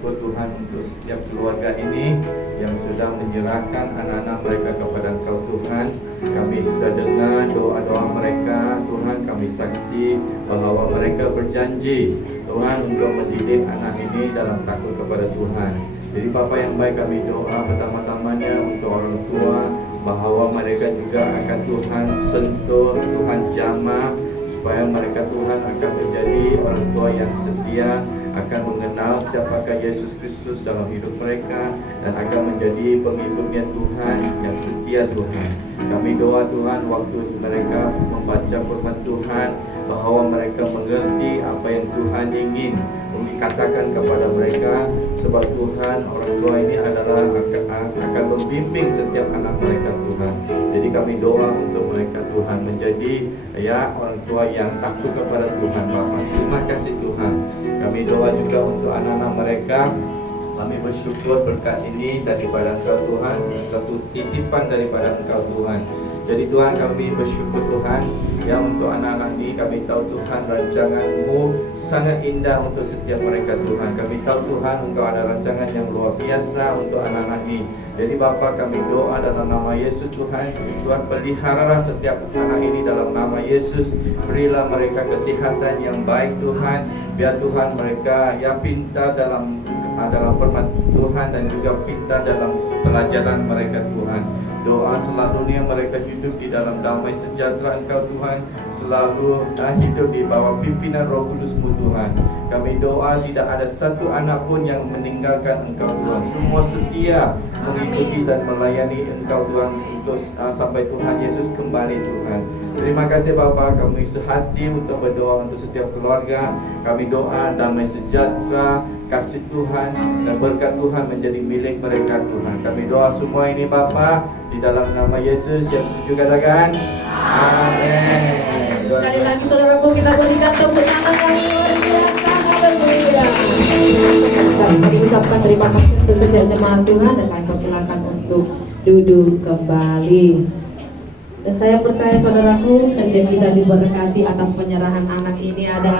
bersyukur Tuhan untuk setiap keluarga ini yang sudah menyerahkan anak-anak mereka kepada Engkau Tuhan. Kami sudah dengar doa-doa mereka, Tuhan kami saksi bahwa mereka berjanji Tuhan untuk mendidik anak ini dalam takut kepada Tuhan. Jadi Bapa yang baik kami doa pertama-tamanya untuk orang tua bahwa mereka juga akan Tuhan sentuh, Tuhan jamah supaya mereka Tuhan akan menjadi orang tua yang setia akan mengenal siapakah Yesus Kristus dalam hidup mereka dan akan menjadi pengikutnya Tuhan yang setia Tuhan. Kami doa Tuhan waktu mereka membaca firman Tuhan bahwa mereka mengerti apa yang Tuhan ingin katakan kepada mereka sebab Tuhan orang tua ini adalah akan, akan membimbing setiap anak mereka Tuhan. Kami doa untuk mereka Tuhan menjadi ya orang tua yang takut kepada Tuhan Bapa. Terima kasih Tuhan. Kami doa juga untuk anak-anak mereka kami bersyukur berkat ini daripada Engkau Tuhan Satu titipan daripada Engkau Tuhan Jadi Tuhan kami bersyukur Tuhan Ya untuk anak-anak ini kami tahu Tuhan rancanganmu sangat indah untuk setiap mereka Tuhan. Kami tahu Tuhan Engkau ada rancangan yang luar biasa untuk anak-anak ini. Jadi Bapa kami doa dalam nama Yesus Tuhan. Tuhan peliharalah setiap anak ini dalam nama Yesus. Berilah mereka kesehatan yang baik Tuhan. Biar Tuhan mereka ya pintar dalam dalam firman Tuhan dan juga pintar dalam pelajaran mereka Tuhan. Doa selamanya mereka hidup di dalam damai sejahtera Engkau Tuhan. Selalu hidup di bawah pimpinan roh kudusmu Tuhan. Kami doa tidak ada satu anak pun yang meninggalkan Engkau Tuhan. Semua setia mengikuti dan melayani Engkau Tuhan Untuk uh, sampai Tuhan Yesus kembali Tuhan. Terima kasih Bapa. Kami sehati untuk berdoa untuk setiap keluarga. Kami doa damai sejahtera kasih Tuhan dan berkat Tuhan menjadi milik mereka Tuhan. Kami doa semua ini Bapa di dalam nama Yesus yang setuju katakan Amin. Sekali lagi saudaraku kita berikan tepuk tangan yang luar biasa. Haleluya. Kami ucapkan terima kasih untuk setiap jemaat Tuhan dan kami persilakan untuk duduk kembali. Dan saya percaya saudaraku setiap kita diberkati atas penyerahan anak ini adalah